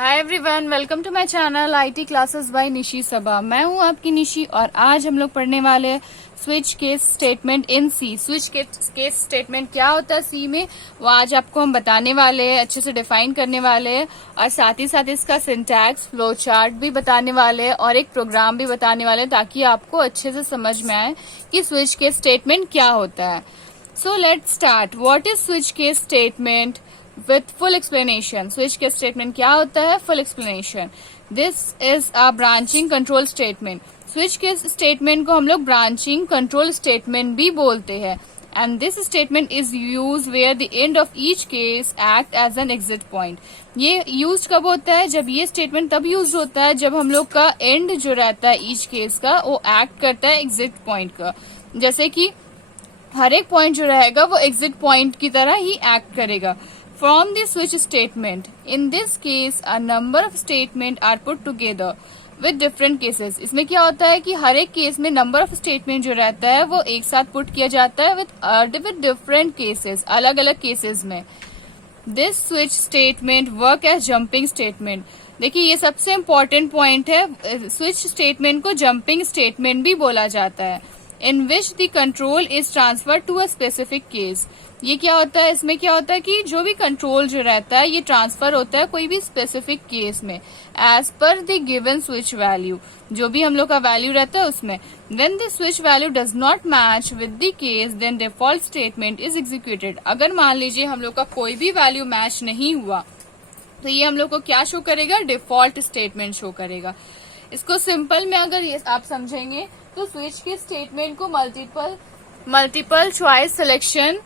Hi everyone, welcome to my channel IT classes by Nishi Saba. मैं हूं आपकी निशी और आज हम लोग पढ़ने वाले हैं switch case statement in C. Switch case statement क्या होता है सी में, वो आज आपको हम बताने वाले हैं, अच्छे से डिफाइन करने वाले हैं और साथ ही साथ इसका सिंटैक्स, फ्लो चार्ट भी बताने वाले हैं और एक प्रोग्राम भी बताने वाले हैं ताकि आपको अच्छे से समझ में आए कि स्विच केस स्टेटमेंट क्या होता है। So let's start. What is switch case statement with full explanation? Switch case statement क्या होता है? Full explanation. This is a branching control statement. Switch case statement को हम लोग ब्रांचिंग कंट्रोल स्टेटमेंट भी बोलते हैं and this statement is use where the end of each case act as an exit point. ये यूज कब होता है? जब ये स्टेटमेंट तब यूज होता है जब हम लोग का एंड जो रहता है ईच केस का वो एक्ट करता है एग्जिट पॉइंट का। जैसे कि हर एक पॉइंट जो रहेगा वो एग्जिट पॉइंट की तरह ही एक्ट करेगा। From the switch statement, in this case, a number of statements are put together with different cases. इसमें क्या होता है कि हर एक केस में नंबर ऑफ स्टेटमेंट जो रहता है वो एक साथ पुट किया जाता है with different cases, अलग अलग केसेस में। This switch statement work as jumping statement. देखिए ये सबसे इम्पोर्टेंट पॉइंट है। स्विच स्टेटमेंट को जंपिंग स्टेटमेंट भी बोला जाता है। In which the control is transferred to a specific case. ये क्या होता है? इसमें क्या होता है कि जो भी कंट्रोल जो रहता है ये ट्रांसफर होता है कोई भी स्पेसिफिक केस में as per the given switch value. जो भी हम लोग का वैल्यू रहता है उसमें when the switch value does not match with the case then default statement is executed. अगर मान लीजिए हम लोग का कोई भी वैल्यू मैच नहीं हुआ तो ये हम लोग को क्या शो करेगा? डिफॉल्ट स्टेटमेंट शो करेगा। इसको सिंपल में अगर ये आप समझेंगे तो स्विच के स्टेटमेंट को मल्टीपल चॉइस सिलेक्शन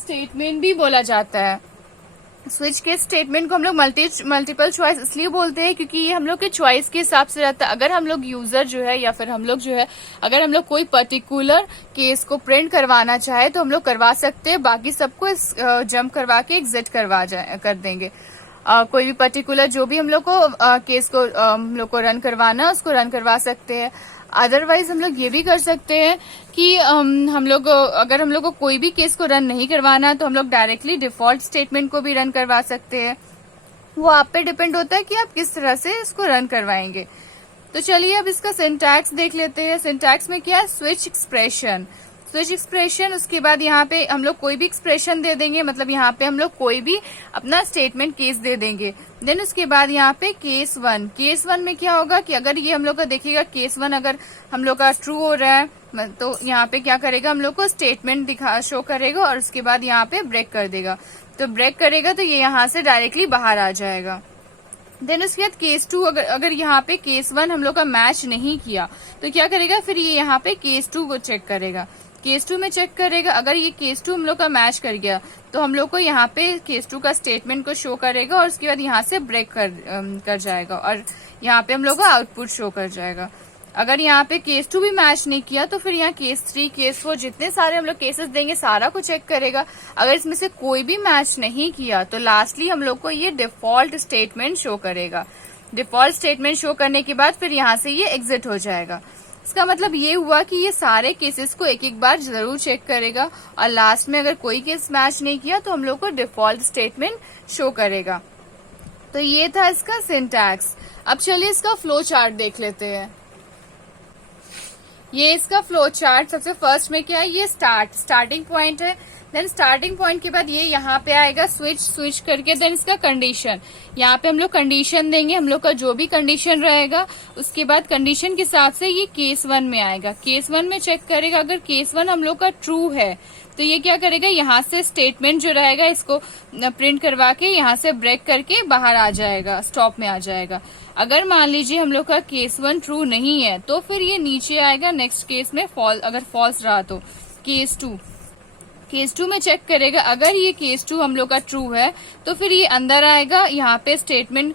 स्टेटमेंट भी बोला जाता है। स्विच के स्टेटमेंट को हम लोग मल्टीपल चॉइस इसलिए बोलते हैं क्योंकि ये हम लोग के चॉइस के हिसाब से रहता है। अगर हम लोग यूजर जो है या फिर हम लोग जो है अगर हम लोग कोई पर्टिकुलर केस को प्रिंट करवाना चाहे तो हम लोग करवा सकते हैं, बाकी सबको जंप करवा के एग्जिट कर देंगे। कोई भी पर्टिकुलर जो भी हम लोग को केस को हम लोग को रन करवाना है उसको रन करवा सकते हैं। अदरवाइज हम लोग ये भी कर सकते हैं कि हम लोग अगर हम लोग को कोई भी केस को रन नहीं करवाना तो हम लोग डायरेक्टली डिफॉल्ट स्टेटमेंट को भी रन करवा सकते हैं। वो आप पे डिपेंड होता है कि आप किस तरह से इसको रन करवाएंगे। तो चलिए अब इसका सिंटैक्स देख लेते हैं। सिंटैक्स में क्या है? Switch expression. स्विच एक्सप्रेशन, उसके बाद यहाँ पे हम लोग कोई भी एक्सप्रेशन दे देंगे, मतलब यहाँ पे हम लोग कोई भी अपना स्टेटमेंट केस दे देंगे। देन उसके बाद यहाँ पे केस वन। केस वन में क्या होगा कि अगर ये हम लोग का देखिएगा केस वन अगर हम लोग का ट्रू हो रहा है तो यहाँ पे क्या करेगा? हम लोग को स्टेटमेंट शो करेगा और उसके बाद यहाँ पे ब्रेक कर देगा। तो ब्रेक करेगा तो ये यहाँ से डायरेक्टली बाहर आ जाएगा। देन उसके बाद केस टू, अगर यहाँ पे केस वन हम लोग का मैच नहीं किया तो क्या करेगा? फिर ये यहाँ पे केस टू को चेक करेगा। केस टू में चेक करेगा, अगर ये केस टू हम लोग का मैच कर गया तो हम लोग को यहाँ पे केस टू का स्टेटमेंट को शो करेगा और उसके बाद यहाँ से ब्रेक कर जाएगा और यहाँ पे हम लोग का आउटपुट शो कर जाएगा। अगर यहाँ पे केस टू भी मैच नहीं किया तो फिर यहाँ केस थ्री, केस फोर, जितने सारे हम लोग केसेस देंगे सारा को चेक करेगा। अगर इसमें से कोई भी मैच नहीं किया तो लास्टली हम लोग को ये डिफॉल्ट स्टेटमेंट शो करेगा। डिफॉल्ट स्टेटमेंट शो करने के बाद फिर यहाँ से ये एग्जिट हो जाएगा। इसका मतलब ये हुआ कि ये सारे केसेस को एक एक बार जरूर चेक करेगा और लास्ट में अगर कोई केस मैच नहीं किया तो हम लोग को डिफॉल्ट स्टेटमेंट शो करेगा। तो ये था इसका सिंटैक्स। अब चलिए इसका फ्लो चार्ट देख लेते हैं। ये इसका फ्लो चार्ट, सबसे फर्स्ट में क्या है? ये स्टार्टिंग पॉइंट है। देन स्टार्टिंग पॉइंट के बाद ये यहाँ पे आएगा स्विच करके। देन इसका कंडीशन, यहाँ पे हम लोग कंडीशन देंगे, हम लोग का जो भी कंडीशन रहेगा उसके बाद कंडीशन के हिसाब से ये केस वन में आएगा। केस वन में चेक करेगा, अगर केस वन हम लोग का ट्रू है तो ये क्या करेगा? यहाँ से स्टेटमेंट जो रहेगा इसको प्रिंट करवा के यहाँ से ब्रेक करके बाहर आ जाएगा, स्टॉप में आ जाएगा। अगर मान लीजिए हम लोग का केस वन ट्रू नहीं है तो फिर ये नीचे आएगा नेक्स्ट केस में अगर फॉल्स रहा तो केस टू में चेक करेगा। अगर ये केस टू हम लोग का ट्रू है तो फिर ये अंदर आएगा, यहाँ पे स्टेटमेंट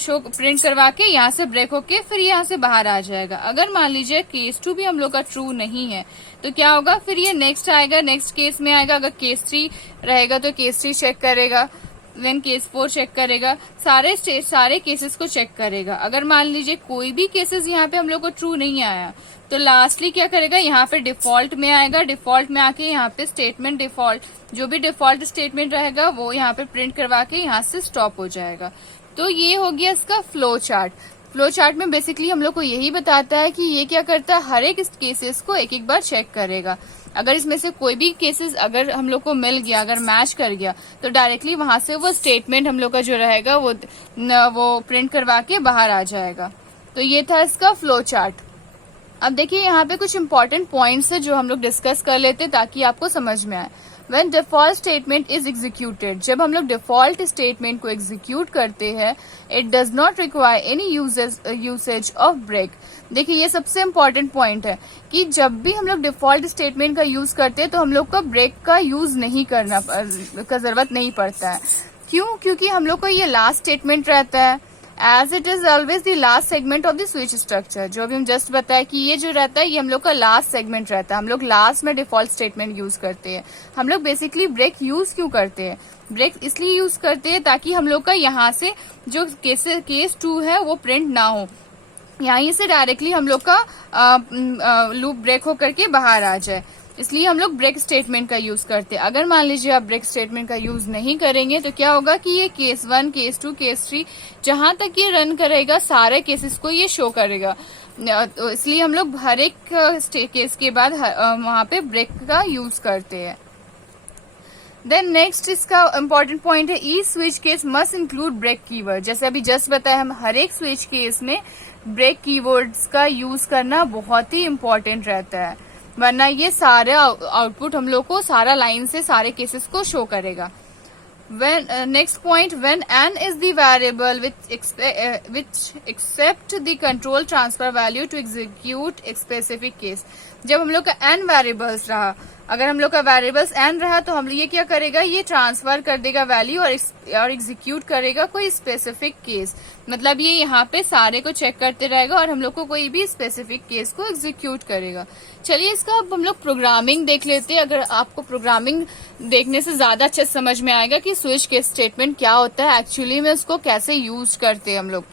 शो प्रिंट करवा के यहाँ से ब्रेक होके फिर यहाँ से बाहर आ जाएगा। अगर मान लीजिए केस टू भी हम लोग का ट्रू नहीं है तो क्या होगा? फिर ये नेक्स्ट आएगा, नेक्स्ट केस में आएगा। अगर केस थ्री रहेगा तो केस थ्री चेक करेगा, देन केस फोर चेक करेगा, सारे केसेस को चेक करेगा। अगर मान लीजिए कोई भी केसेस यहाँ पे हम लोग को ट्रू नहीं आया तो लास्टली क्या करेगा? यहाँ पे डिफॉल्ट में आएगा। डिफॉल्ट में आके यहाँ पे स्टेटमेंट डिफॉल्ट जो भी डिफॉल्ट स्टेटमेंट रहेगा वो यहाँ पे प्रिंट करवा के यहाँ से स्टॉप हो जाएगा। तो ये हो गया इसका फ्लो चार्ट। फ्लो चार्ट में बेसिकली हम लोग को यही बताता है कि ये क्या करता है, हर एक केसेस को एक एक बार चेक करेगा। अगर इसमें से कोई भी केसेस अगर हम लोग को मिल गया, अगर मैच कर गया, तो डायरेक्टली वहां से वो स्टेटमेंट हम लोग का जो रहेगा वो प्रिंट करवा के बाहर आ जाएगा। तो ये था इसका फ्लो चार्ट। अब देखिए यहाँ पे कुछ इंपॉर्टेंट पॉइंट्स है जो हम लोग डिस्कस कर लेते ताकि आपको समझ में आए। When default statement is executed, जब हम लोग डिफॉल्ट स्टेटमेंट को एग्जीक्यूट करते हैं, it does not require any usage of break। देखिए ये सबसे इम्पोर्टेंट पॉइंट है कि जब भी हम लोग डिफॉल्ट स्टेटमेंट का यूज करते हैं तो हम लोग को ब्रेक का यूज नहीं करना का जरूरत नहीं पड़ता है। क्यों? क्योंकि हम लोग को ये लास्ट स्टेटमेंट रहता है, as it is always the last segment of the switch structure. जो अभी हम जस्ट बताया कि ये जो रहता है ये हम लोग का लास्ट सेगमेंट रहता है। हम लोग लास्ट में डिफॉल्ट स्टेटमेंट यूज करते हैं। हम लोग बेसिकली ब्रेक यूज क्यों करते हैं? ब्रेक इसलिए यूज करते हैं ताकि हम लोग का यहाँ से जो केस 2 है वो प्रिंट ना हो, यहीं से डायरेक्टली हम लोग का लूप ब्रेक होकर के बाहर आ जाए। इसलिए हम लोग ब्रेक स्टेटमेंट का यूज करते हैं। अगर मान लीजिए आप ब्रेक स्टेटमेंट का यूज नहीं करेंगे तो क्या होगा कि ये केस 1, केस 2, केस 3 जहां तक ये रन करेगा सारे केसेस को ये शो करेगा। तो इसलिए हम लोग हर एक केस के बाद वहां पे ब्रेक का यूज करते हैं। देन नेक्स्ट इसका इम्पोर्टेंट पॉइंट है, each switch case must include break keyword. जैसे अभी जस्ट बताया, हम हर एक स्विच केस में ब्रेक कीवर्ड्स का यूज करना बहुत ही इम्पोर्टेंट रहता है, वरना ये सारे आउटपुट हम लोग को सारा लाइन से सारे केसेस को शो करेगा। Next point, when n is the variable which accept the control transfer value to execute a specific case। जब हम लोग का n वेरिएबल्स रहा, अगर हम लोग का वेरिएबल्स n रहा तो हम ये क्या करेगा, ये ट्रांसफर कर देगा वैल्यू और एग्जीक्यूट करेगा कोई स्पेसिफिक केस। मतलब ये यहाँ पे सारे को चेक करते रहेगा और हम लोग को कोई भी स्पेसिफिक केस को एग्जीक्यूट करेगा। चलिए इसका अब हम लोग प्रोग्रामिंग देख लेते हैं। अगर आपको प्रोग्रामिंग देखने से ज्यादा अच्छे समझ में आएगा कि स्विच केस स्टेटमेंट क्या होता है, एक्चुअली में उसको कैसे यूज करते हैं हम लोग।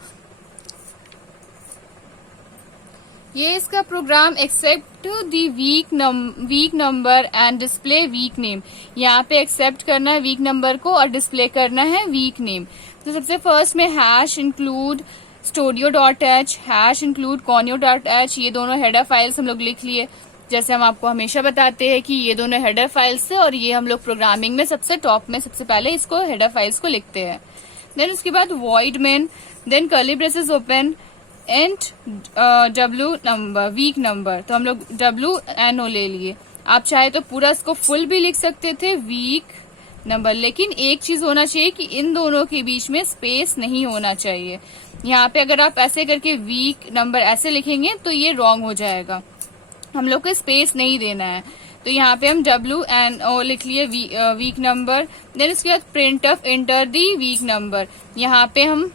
ये इसका program accept the week number and display week name. यहाँ पे एक्सेप्ट करना है वीक नंबर को और डिस्प्ले करना है वीक नेम। तो सबसे फर्स्ट में hash include studio.h, hash include conio.h, ये दोनों हेडर फाइल्स हम लोग लिख लिए। जैसे हम आपको हमेशा बताते हैं कि ये दोनों हेडर फाइल्स है और ये हम लोग प्रोग्रामिंग में सबसे टॉप में सबसे पहले इसको हेडर फाइल्स को लिखते हैं। देन उसके बाद void main, then curly braces open, and w number, week number, तो हम लोग WNO ले लिए। आप चाहे तो पूरा इसको फुल भी लिख सकते थे वीक नंबर, लेकिन एक चीज होना चाहिए कि इन दोनों के बीच में स्पेस नहीं होना चाहिए। यहाँ पे अगर आप ऐसे करके वीक नंबर ऐसे लिखेंगे तो ये रॉन्ग हो जाएगा, हम लोग को स्पेस नहीं देना है। तो यहाँ पे हम WNO लिख लिए वीक नंबर। देन उसके बाद printf enter the week number, यहाँ पे हम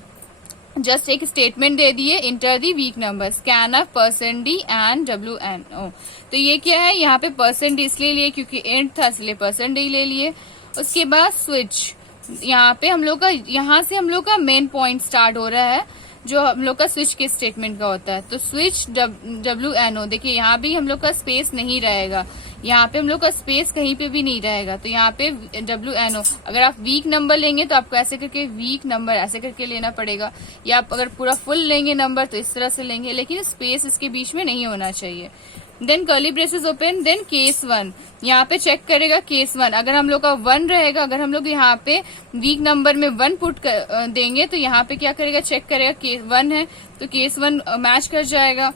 जस्ट एक स्टेटमेंट दे दिए, enter the week number, scanf %d and WNO। तो ये क्या है, यहाँ पे %d इसलिए लिए क्योंकि एंड था इसलिए %d ले लिए। उसके बाद स्विच, यहाँ पे हम लोग का, यहाँ से हम लोग का मेन पॉइंट स्टार्ट हो रहा है जो हम लोग का स्विच के स्टेटमेंट का होता है। तो स्विच WNO, देखिए यहाँ भी हम लोग का स्पेस नहीं रहेगा, यहाँ पे हम लोग का स्पेस कहीं पे भी नहीं रहेगा। तो यहाँ पे WNO, अगर आप वीक नंबर लेंगे तो आपको ऐसे करके वीक नंबर ऐसे करके लेना पड़ेगा, या आप अगर पूरा फुल लेंगे नंबर तो इस तरह से लेंगे, लेकिन स्पेस इसके बीच में नहीं होना चाहिए। Then curly braces open, then case 1, यहाँ पे चेक करेगा केस 1। अगर हम लोग का 1 रहेगा, अगर हम लोग यहाँ पे वीक नंबर में 1 पुट देंगे तो यहाँ पे क्या करेगा, चेक करेगा केस 1 है तो केस 1 मैच कर जाएगा।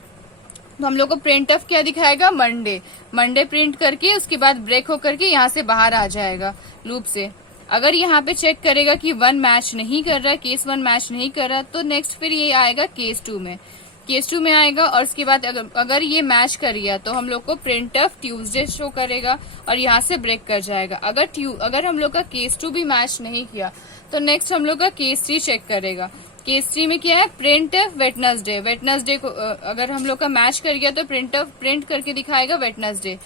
तो हम लोग को प्रिंट ऑफ क्या दिखाएगा, मंडे प्रिंट करके उसके बाद ब्रेक होकर के यहाँ से बाहर आ जाएगा लूप से। अगर यहाँ पे चेक करेगा कि 1 मैच नहीं कर रहा, केस 1 मैच नहीं कर रहा, तो नेक्स्ट फिर ये आएगा केस 2 में, केस 2 में आएगा। और उसके बाद अगर ये मैच कर गया तो हम लोग को प्रिंट ऑफ ट्यूसडे शो करेगा और यहाँ से ब्रेक कर जाएगा। अगर हम लोग का केस 2 भी मैच नहीं किया तो नेक्स्ट हम लोग का केस 3 चेक करेगा। केस 3 में क्या है, प्रिंट ऑफ वेटनेसडे को अगर हम लोग का मैच कर गया तो प्रिंट करके दिखाएगा वेटनेसडे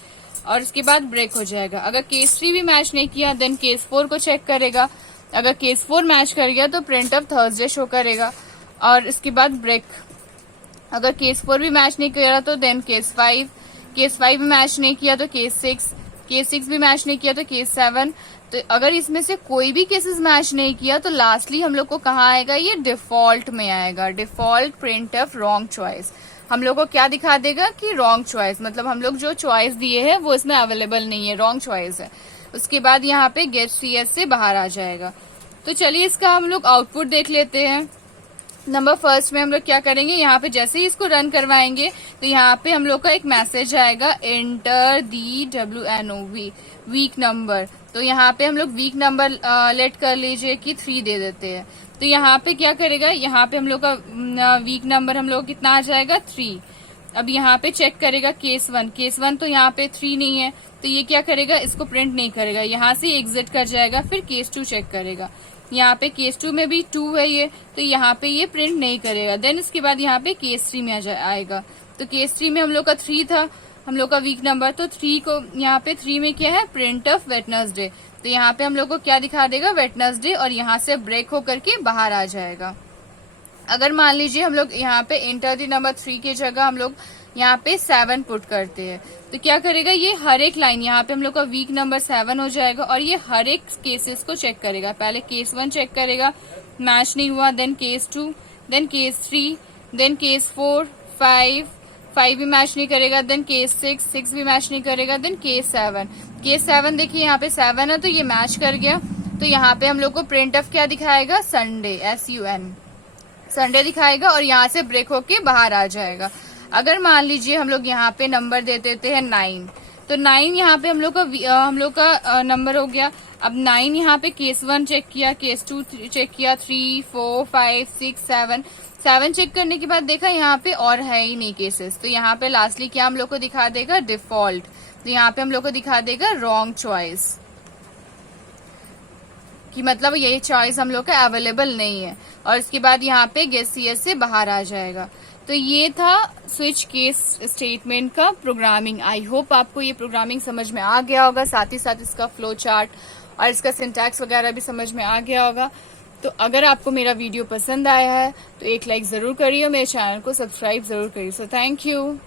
और उसके बाद ब्रेक हो जाएगा। अगर केस 3 भी मैच नहीं किया देन केस 4 को चेक करेगा। अगर केस 4 मैच कर गया तो प्रिंट ऑफ थर्सडे शो करेगा और इसके बाद ब्रेक। अगर केस 4 भी मैच नहीं किया तो देन केस 5 भी मैच नहीं किया तो केस 6 भी मैच नहीं किया तो केस 7, तो अगर इसमें से कोई भी केसेस मैच नहीं किया तो लास्टली हम लोग को कहाँ आएगा, ये डिफॉल्ट में आएगा। डिफॉल्ट printf रॉन्ग चॉइस हम लोग को क्या दिखा देगा कि रॉन्ग चॉइस, मतलब हम लोग जो चॉइस दिए है वो इसमें अवेलेबल नहीं है, रॉन्ग चॉइस है। उसके बाद यहाँ पे गेट CS से बाहर आ जाएगा। तो चलिए इसका हम लोग आउटपुट देख लेते हैं। नंबर फर्स्ट में हम लोग क्या करेंगे, यहाँ पे जैसे ही इसको रन करवाएंगे तो यहाँ पे हम लोग का एक मैसेज आएगा, enter the WNOV week number. तो यहाँ पे हम लोग वीक नंबर लेट कर लीजिए कि 3 दे देते हैं। तो यहाँ पे क्या करेगा, यहाँ पे हम लोग का वीक नंबर हम लोग कितना आ जाएगा, 3। अब यहाँ पे चेक करेगा केस 1 तो यहाँ पे 3 नहीं है, तो ये क्या करेगा, इसको प्रिंट नहीं करेगा, यहाँ से एग्जिट कर जाएगा। फिर केस 2 चेक करेगा, यहाँ पे केस 2 में भी 2 है ये, तो यहाँ पे ये प्रिंट नहीं करेगा। देन इसके बाद यहाँ पे केस 3 में आएगा। तो केस 3 में हम लोग का 3 था, हम लोग का वीक नंबर, तो 3 को यहाँ पे 3 में क्या है, प्रिंट ऑफ वेडनेसडे। तो यहाँ पे हम लोग को क्या दिखा देगा, वेडनेसडे, और यहाँ से ब्रेक होकर के बाहर आ जाएगा। अगर मान लीजिए हम लोग यहाँ पे एंटर दी नंबर 3 की जगह हम लोग यहाँ पे 7 पुट करते हैं, तो क्या करेगा, ये हर एक लाइन यहाँ पे हम लोग का वीक नंबर 7 हो जाएगा और ये हर एक केसेस को चेक करेगा। पहले केस 1 चेक करेगा, मैच नहीं हुआ, then case 2, then case 3, then case 4, 5 भी मैच नहीं करेगा, देन केस 6 भी मैच नहीं करेगा, देन केस 7। केस 7 देखिए यहाँ पे 7 है तो ये मैच कर गया। तो यहाँ पे हम लोग को प्रिंट ऑफ क्या दिखाएगा, संडे, SUN, संडे दिखाएगा और यहाँ से ब्रेक होके बाहर आ जाएगा। अगर मान लीजिए हम लोग यहाँ पे नंबर दे देते हैं 9, तो 9 यहाँ पे हम लोग का नंबर हो गया। अब 9 यहाँ पे केस 1 चेक किया, केस 2 चेक किया, 3, 4, 5, 6, 7 चेक करने के बाद देखा यहाँ पे और है ही नहीं केसेस, तो यहाँ पे लास्टली क्या हम लोग को दिखा देगा, डिफॉल्ट। तो यहाँ पे हम लोग को दिखा देगा रॉन्ग चॉइस, कि मतलब ये चॉइस हम लोग का अवेलेबल नहीं है। और इसके बाद यहाँ पे गेट CS से बाहर आ जाएगा। तो ये था स्विच केस स्टेटमेंट का प्रोग्रामिंग। आई होप आपको ये प्रोग्रामिंग समझ में आ गया होगा, साथ ही साथ इसका फ्लो चार्ट और इसका सिंटैक्स वगैरह भी समझ में आ गया होगा। तो अगर आपको मेरा वीडियो पसंद आया है तो एक लाइक जरूर करिए, मेरे चैनल को सब्सक्राइब जरूर करिए। So thank you.